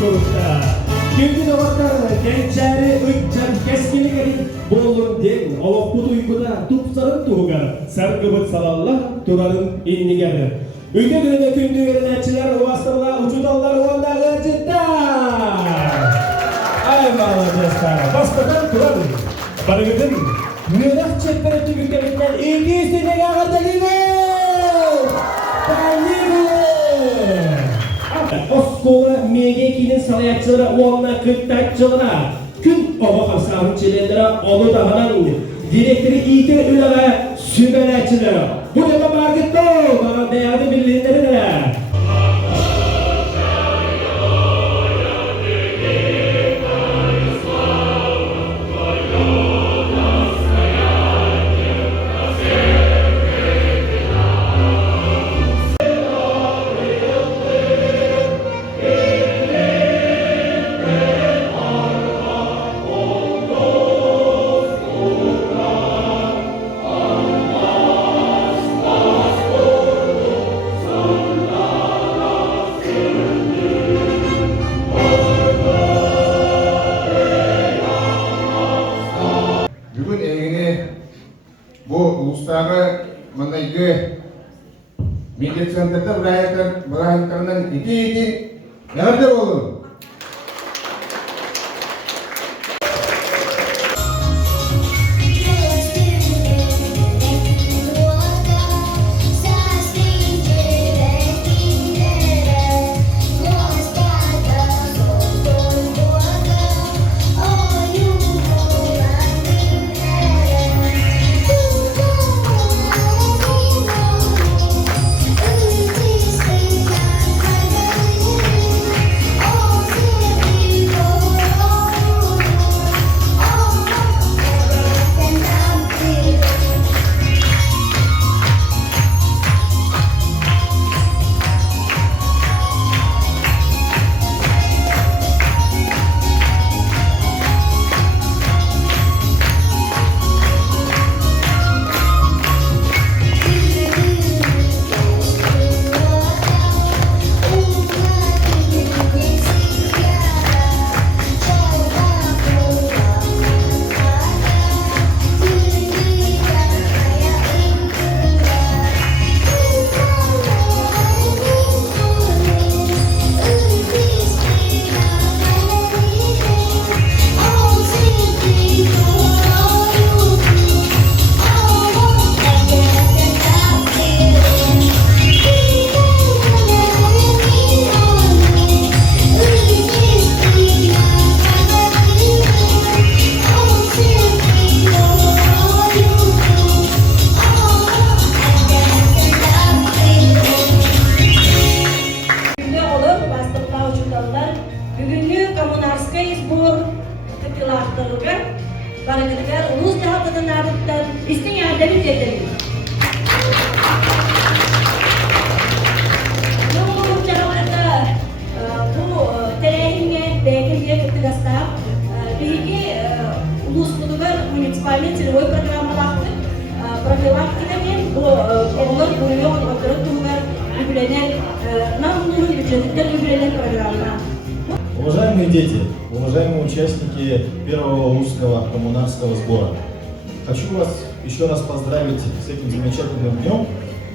grupta. Günün ovatar gençleri ıkçan keskini gelip bolun den olokkudu uykuda tupsarın tuğgar sargıbıt salallah turarın innigedir. Ülke gününe kündü yönetçiler uvastırla uçudallar uvandağı cidden. Ay malacağızlar, bastadan turarın. Barıgıdın, müyödak çekperetti ülkemizden ilgi üstüne ağırda gibi. Oskola megekinin salayakçılara uanla kırktaççılara gün oba hasarın çelenlere onu da hanan direktörü iyidir ülere sübelerçilere bu defa markette bana değerli birliğinleri neler? Бүгін егіне бұл ұлыстағы мұндайғы медицинада бірайықтарынан ете нәрді болу. Barıgıdıgar ulus dağıtıdın ardıktan istin yardımı dedim. Bu çağrıda bu tereyinge değerli kıtıgasta bilgi ulus kudugar municipality oy programlaktı. Profilaktika men bu onlar buluyor oturup tuğgar ügülenen namlunun bütçedikten ügülenen programlar. Уважаемые дети, уважаемые участники первого узкого коммунарского сбора, хочу вас еще раз поздравить с этим замечательным днем,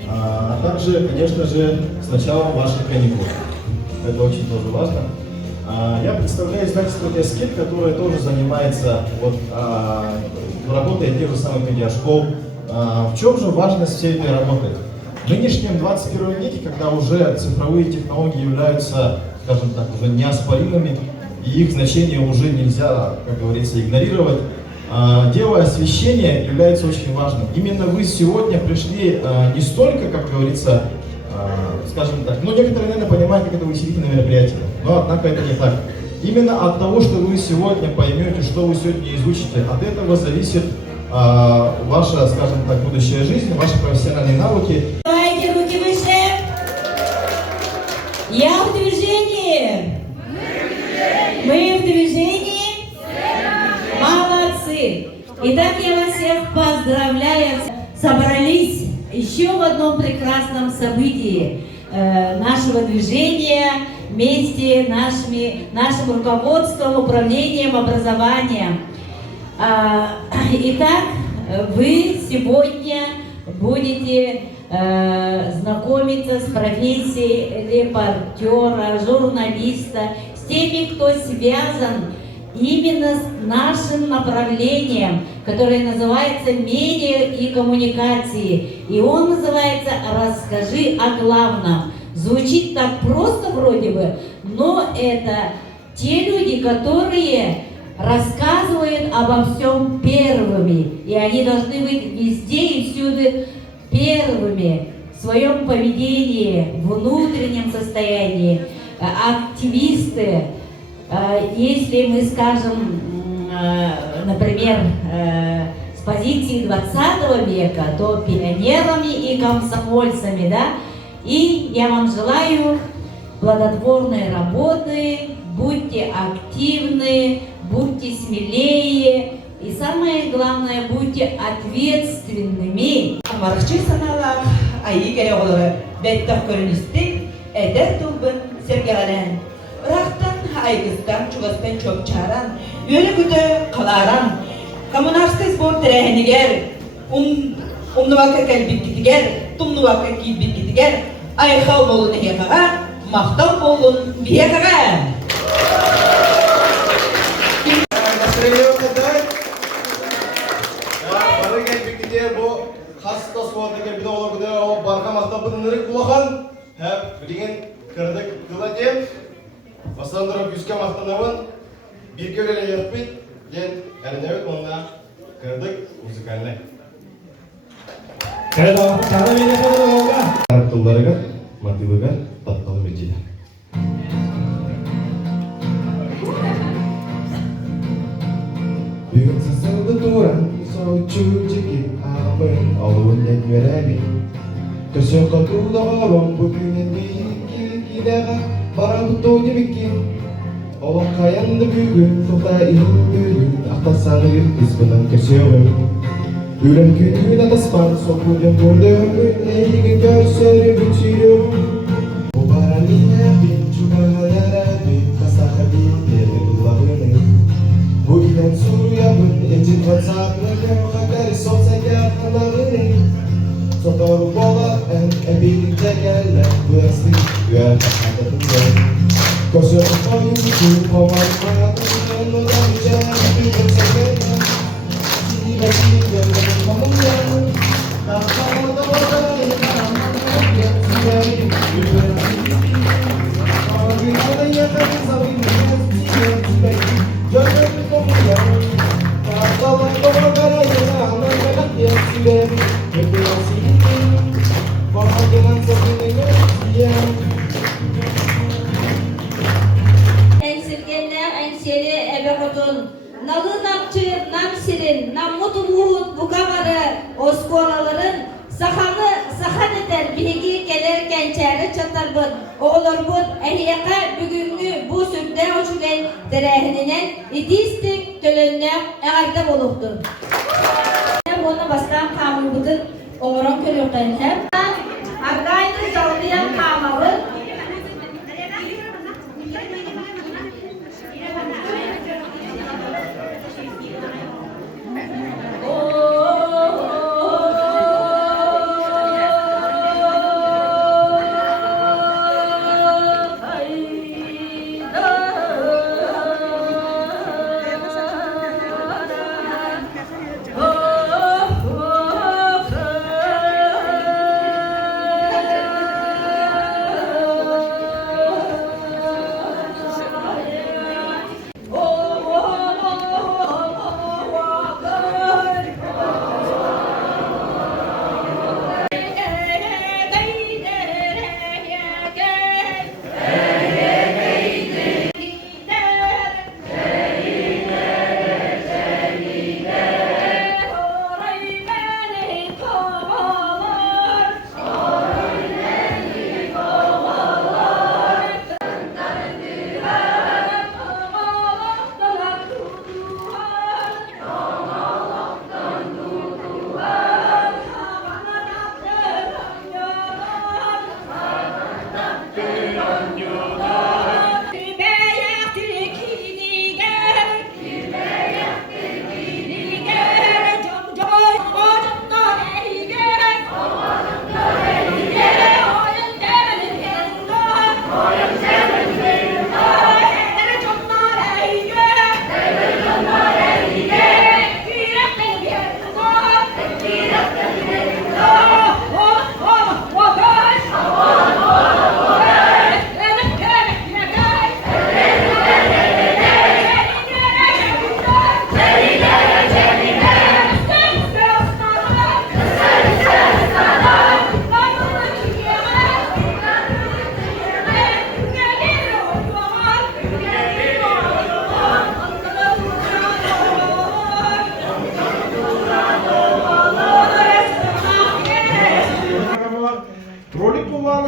а также, конечно же, с началом ваших каникул. Это очень тоже важно. Я представляю издательство «Эскет», которое тоже занимается работой тех же самых медиашкол. В чем же важность всей этой работы? В нынешнем 21 веке, когда уже цифровые технологии являются, скажем так, уже неоспоримыми, и их значение уже нельзя, как говорится, игнорировать, дело освещения является очень важным. Именно вы сегодня пришли не столько, как говорится, скажем так, ну некоторые, наверное, понимают, как это увеселительное мероприятие, но однако это не так. Именно от того, что вы сегодня поймете, что вы сегодня изучите, от этого зависит ваша, скажем так, будущая жизнь, ваши профессиональные навыки. Давайте руки выше. Я в движении. Мы в движении. Молодцы. Итак, я вас всех поздравляю. Собрались еще в одном прекрасном событии нашего движения, вместе нашим руководством, управлением образованием. Итак, вы сегодня будете знакомиться с профессией репортера, журналиста, с теми, кто связан именно с нашим направлением, которое называется «Медиа и коммуникации». И он называется «Расскажи о главном». Звучит так просто вроде бы, но это те люди, которые рассказывают обо всем первыми. И они должны быть везде и всюду первыми в своем поведении, внутреннем состоянии. Активисты, если мы скажем, например, с позиции 20 века, то пионерами и комсомольцами, да? И я вам желаю плодотворной работы, будьте активны, будьте смелее и самое главное, будьте ответственными. Маркчы саналар, айы кере олары, бәттақ көріністік, әдір тұлбын сергелен. Рақтан айгыздан чугаспен чөп чаран, өлі күті қаларан, коммунарский спорт тірәхінігер, умнывака кәлбіткітігер, тумнывака кейбіткітігер, айхал болын хеқаға, мақтал болын бияқаға. Настроение қандай? Бары келбекте бұл қасыта суатыгер біді олар күді барға мақтап бұдынырық бұлақан білген кірдік қыла дем басандырып үске мақтанауын бір көлелі еқпет ден әрінәует онына кірдік музыкальный. Тағы мене қылды оға. Қараптыларыға, мотивыға татталы мекеді. Бүгін сасылды туран, сол чүлчеке амын алуын әтмерәбі. Көрсен қатуда ғалам бүкінен бейін келеға барабы тоғды беккен. Ола қаянды бүгін, тоқта иын бүгін, ақтасаңы еркіз бұдан көрсеуім. Өлім күнін атаспан, сол күнен көрді өмін, әйгі көрсері бүтсүйрім. Бұл баран иәбін, чуғаға ярабын, қасаға бейіндері ұлағының. Bu ilan suruyabın, encin WhatsApp'ını Hakari solsa yakınlarını Sotoru bola en birlikte geller Bu esli güven anlatımda Koşarım oyuncu, kovarım hayatımın Odan yüceğim, bütün seferim Sini bekliyorum, gönlüm mamamdan Dağlarında oradayım, dağlarında oradayım Yüreğim, ama günahda yakarım Zavim, yüreğim, Gönlümü kovuyorum Dağlar kovar ayına Anlamak yetkilerim Hepimiz iyiyim Varmadan sesini göstereyim Ensirgenler, enseri ebekotun, nalı namçı, namsirin, nammutuluğun bu kamarı, oskoraların, sahan eder, bilgi gelir gençleri çatarbın, oğurbun, ehliyaka bugünkü bu sürde uçugen terehininen idistik tölünne eğarda oluktur. Bunu bastan kamubudun, oğuran körüqten hep. Argayını zavlayan kamalı,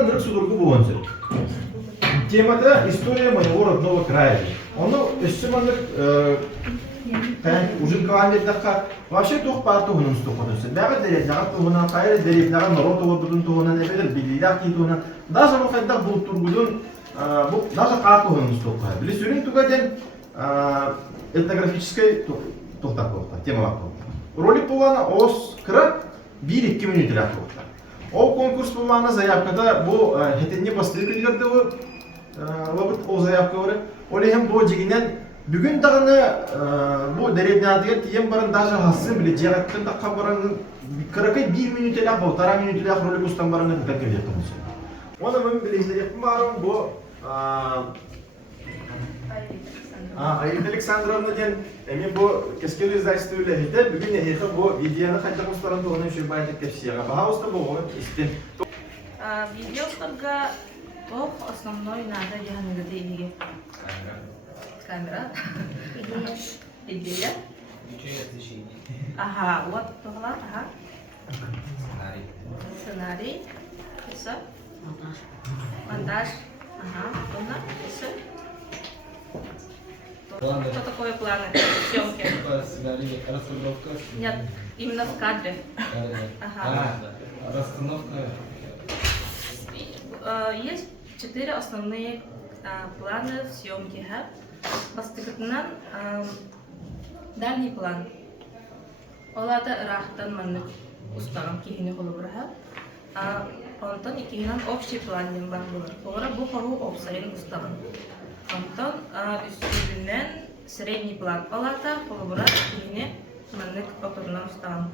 нырык судургу болонсыр. Темата «История моего родного края». Оно эссеманнык ужин кавамердакка вообще тух парту хунун стукунусы. Бәгы дәрежләгә тугына кайры дәрежләгә народ тугудун тугына нәбелер билилак тугына. Даже бу хәддә бу тургудун бу даже карту хунун стукка. Билесүрин тугаден этнографической тухта тема вакыты. Ролик булганы ос кырат 1-2 минут эле тухта. Ол конкурс булганы заявкада бу хетенне бастырып килгәндә бу вакыт о заявка бар. Олеһем бу жигинен бүгүн дагы бу дәрежәдәге тием барын даже хасын биле җирәттән да кабаран 41 минут эле бу 1,5 минут эле ролик устан барган да келет тумсы. Оны мен билешләр барам бу Аида Александровна ден эми бу кескели издательство үләһидә бүгүн яһә бу видеоны кайта кустаран туганы өчен байтык кепсияга баһауста булган истен. Видеостарга ох основной надо яһангыды камера. Идея. Ага, вот тогда, ага. Сценарий. Все. Монтаж. Ага, тона. Все. Что такое планы съемки? Сценарий, раскадровка. Нет, именно в кадре. Ага. Расстановка. Есть 4 основные планы в съемке. Бастыгытынан дальний план. Олата рахтан маннык устаган кихини холубраха. Онтон икинан общий план ден бар булар. Ора бу хору обсайын устаган. Онтон үстүнен средний план. Олата холубра кихини маннык опырнан устаган.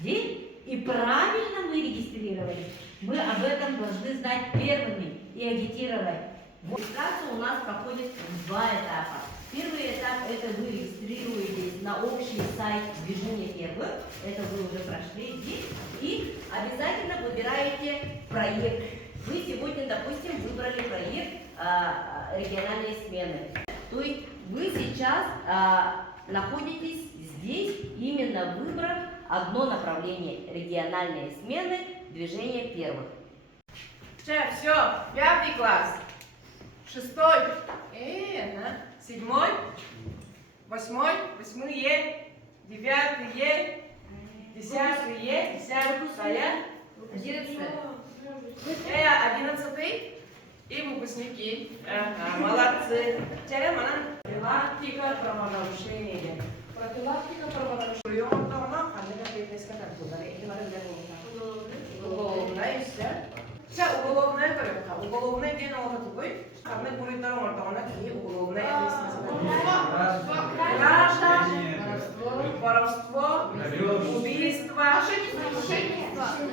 И правильно мы регистрировали. Мы об этом должны знать первыми и агитировать. Регистрация у нас проходит в 2 этапа. Первый этап – это вы регистрируетесь на общий сайт движения первых. Это вы уже прошли здесь. И обязательно выбираете проект. Вы сегодня, допустим, выбрали проект региональные смены. То есть вы сейчас находитесь здесь, именно выбрав одно направление – региональные смены движения первых. Все, 5 класс, 6, 7, 8, 8, 9, 10, 10, 11 и выпускники. Молодцы. Профилактика правонарушения. Профилактика правонарушения. Уголовная все. Вся уголовная корректка. Уголовная день на такой. Карны будет нормально, она какие уголовная ответственность. Кража, воровство, убийство,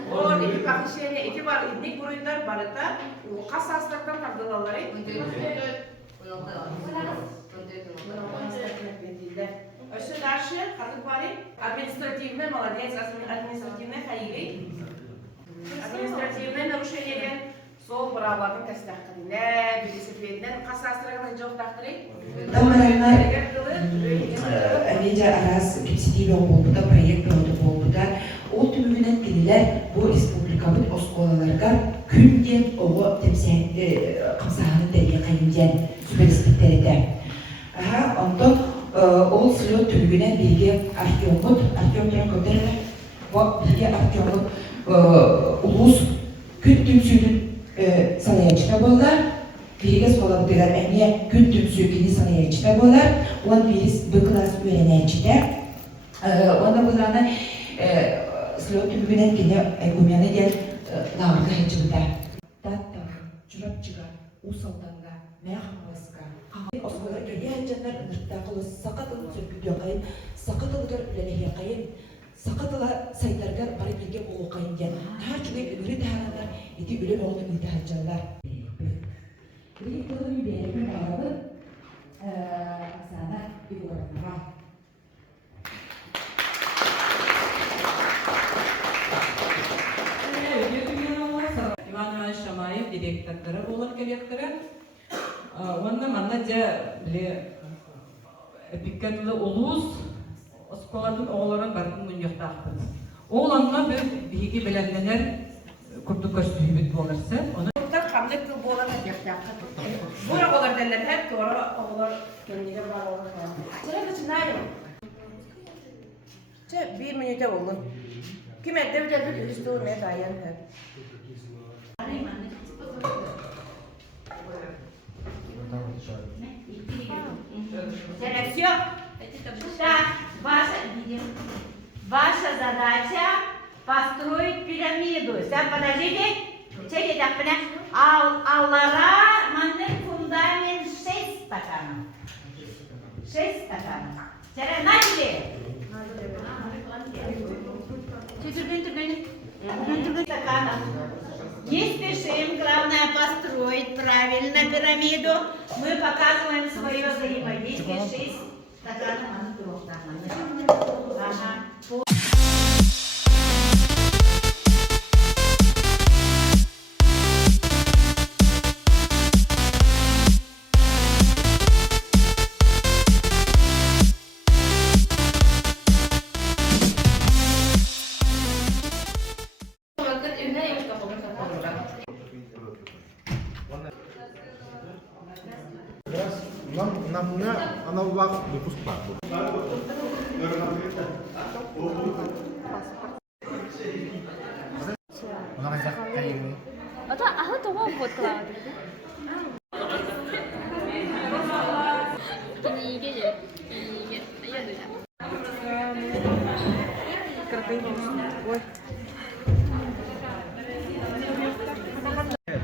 вот эти похищения, эти бар, идник буруйдар барыта, касастардан кардылалары. Все дальше, как говорит, административное, молодец, административное хайли. Административное нарушение сол правоватын кастахтарына, велосипеднен касастырган жоктактыры. Әмеде арас кепсидей болбуда, проект болбуда. Ол түмігінен келелер бұл республикабыт осколаларға күнден оғы қамсағаны дәле қайымден сүбелістіктерді. Онтон ол сылы түмігінен берге Артемден көтерді. Берге Артемден улус күн түмсүйдің санаячта болар. Берге сола бұдығар әне күн түмсүйгені санаячта болар. Он беріз бұқылас өйенәчті. Оны бұланы слет түмігінен кені әгумені ден лағырға хәчімді. Даттағы, жүрапчыға, усалданға, мәғамасқа. Осылар кәне әчанлар нұрттақылы сақатылы сүргүден қайын, сақатылығыр үләнеге қайын, сақатыла сайтарға бары берге болу қайын ден. Тағар жүге үлі тағарандар, еті үлі оғының үлі тағарандар. Үлі қылығын бәрінің бағабы Оксана Егоровна. Иван Иванович Шамаев, директордары болар керектері. Онда манда жа пиккатлы улус осколатын оғыларын бардың мұньяқтақпыз. Ол анна бір биги біләнденер курдук көстүбүт боларсы, оны Bunlar kamlık kıl boğalar yapacaklar. Bura boğalar derler hep doğru oğullar kendine var olur. Sıra da çınayım. Bir minüte oldu. Kim ette bir de üstü ne dayan hep. Все. Так, ваша задача построить пирамиду. Сейчас, подождите. Чеки, так, понятно? Аллара, манный фундамент 6 стаканов. 6 стаканов. Сейчас, начали. Стаканов. Не спешим, главное построить правильно пирамиду. Мы показываем свое взаимодействие 6 стаканов антрофта. Ага. Namanya anak выпуск Ото ахы того вот клава.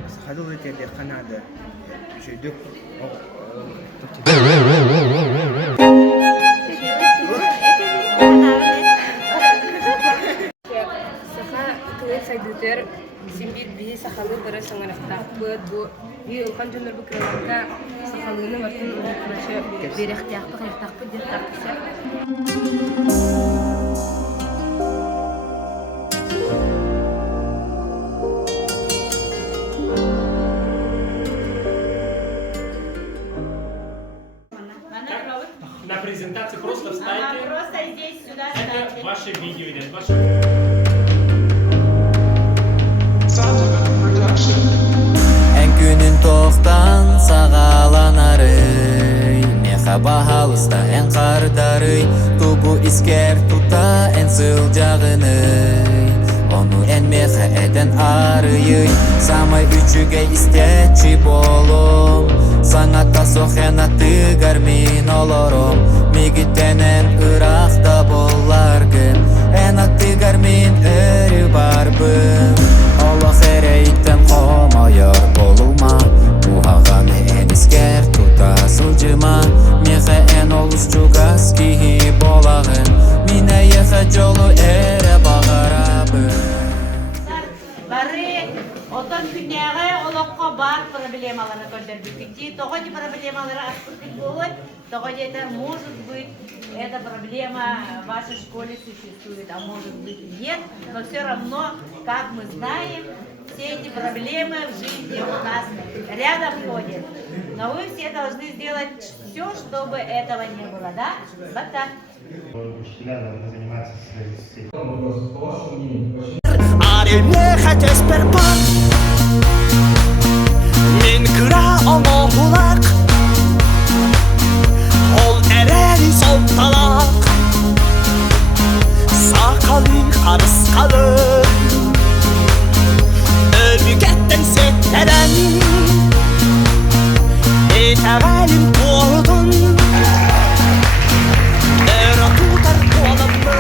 Сахадыл етерде қанады. Жүйдік. Саха кылы сайдытыр симбит бизи сахалы бары саңарастаппыт бу би улхан жөнөр бу кыраларга сахалыны мартын улкунашы берехтяхты кайыктакпыт деп тактыса. На презентации просто встаньте. Просто здесь, сюда Это ставьте. ваше видео идет. Ваше... Күнүн тоқтан сағаланары Меха бахалыста ән қардары Тугу искер тута ән сыл жағыны Ону ән меха әден арыйы Самай үчүге истечи болом Саңатта сохена тыгар мин олором Мигиттенен ырақта боларгын Ән аттыгар мин өрі барбын Олох эрейтен қомайыр болума Ухағаны ән искер тута сылжыма Меха ән олус чугас кихи болағын Мине еха жолу эре бағарабын Бары отон күнняғы олыққа бар проблемаларны көрдірбікті. Тоғыды проблемалары аспыртық болуы, тоғыды это может быть, эта проблема в вашей школе существует, а может быть и нет, но все равно, как мы знаем, все эти проблемы в жизни у нас рядом ходят. Но вы все должны сделать все, чтобы этого не было, да? Вот так. Арелмеха тесперпак Мен кыра омоғулақ Ол әрәлі сол талақ Сақалы қарысқалы Өлгеттен сеттерен Етәғәлім тоғыдың Әрі тұтар қолымды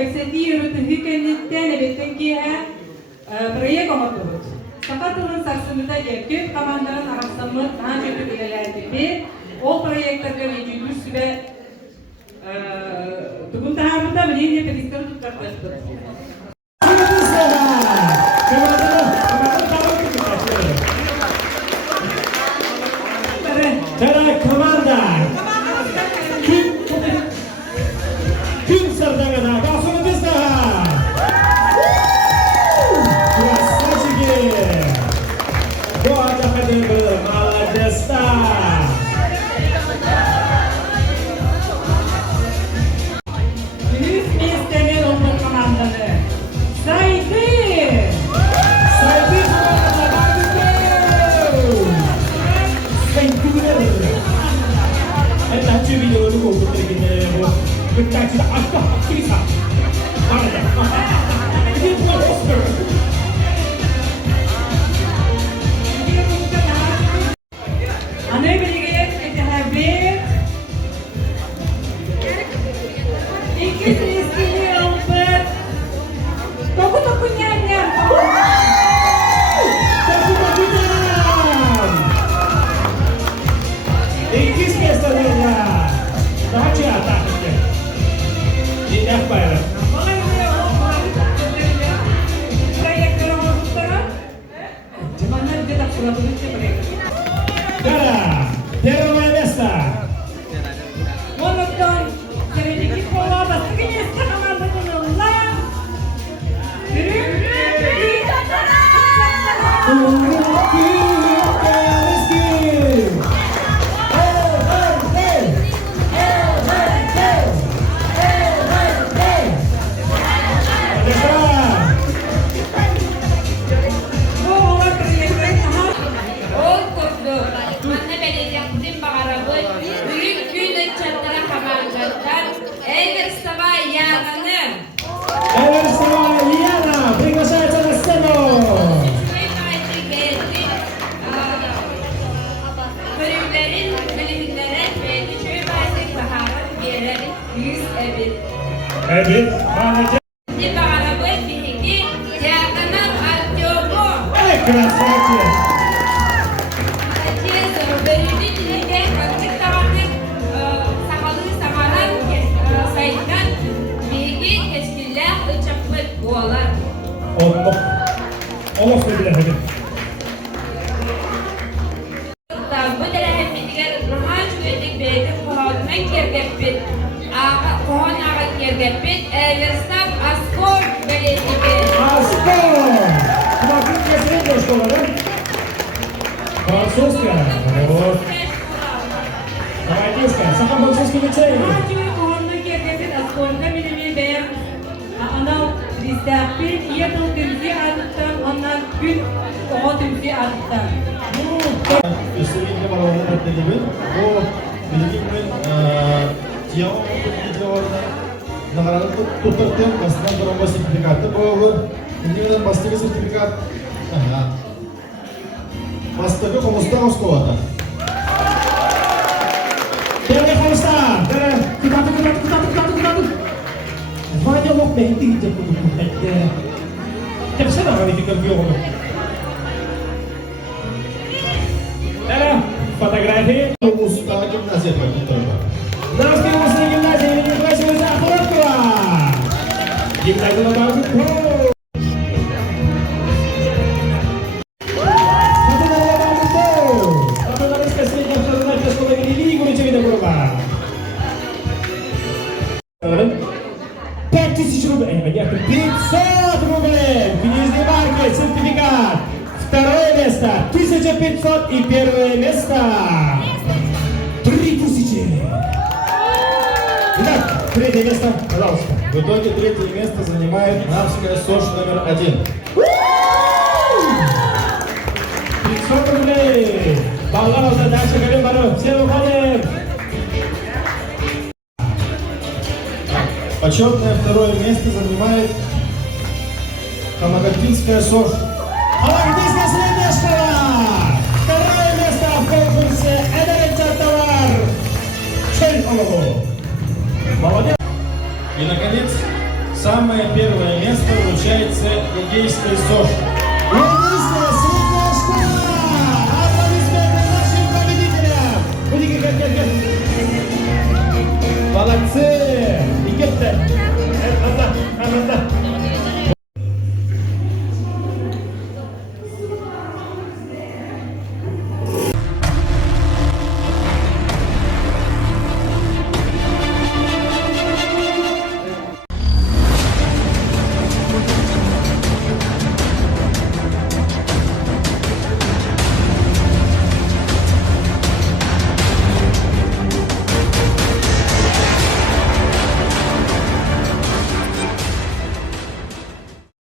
Кепсетии рутыгыкенниттен эбеттен киһэ проект оматыбыт. Сакатылын сарсыныда эркек командарын арасамыт таан жөкүт илелердиби. Ол проекттарга үчүгүр сүбе тугун таарында билимде педистер туттартыппыт. Команда! Күн сырдаңына басыңызға! Красавчики! Вот один был, молодец-то! Плюс местемен олдун команданы. Сайды! Сайды команда бардыңыз! Сайды! Это хочу видео другого потребителя. Вы так сюда, а что? Киса! Где твой Оскар? Аны билгелер этехабет. Iki sesini alpet. Toku nyanyian. Ikis kesternya. Daha ciata. Ini apa ya? Cara, первое место. Монотон. Среди пола баскетбольная команда Нула. Приглашается на сцену. Эбит, молодец. Красавчик. Olmaz mı bile hadi. Французская. Вот. Давайте сахар французский лицей.Ристапин ятыл тümsi adıktan ondan gün o tümsi adıktan. Üstünlükle bağlı dediğim bu bilgimin tiyama videolarına nagaranı tutarken aslında durma sertifikatı bu olur. İngilizce bastığı sertifikat. Bastığı komusta Moskova'da. Terima komusta. Kutu. Vaya lo penting je kutu. Terserah kali fikir biar. Ada fotografi. Usta gimnasia itu terus. Здравствуйте, Московская гимназия имени Василия Охотского. Гимназия номер 2. рублей. 500 рублей. Книжный маркет, сертификат. Второе место 1500 и первое место 3000. Итак, третье место, пожалуйста. В итоге третье место занимает Нарвская СОЖ номер 1. 500 рублей. Баллар задача, говорим, барон. Все выходим. Почетное второе место занимает Хамагатинская СОЖ. Хамагатинская Следяшкова. Второе место в конкурсе «Энергетовар». Молодец. И, наконец, самое самое первое место вручается Эгейской ЗОЖ.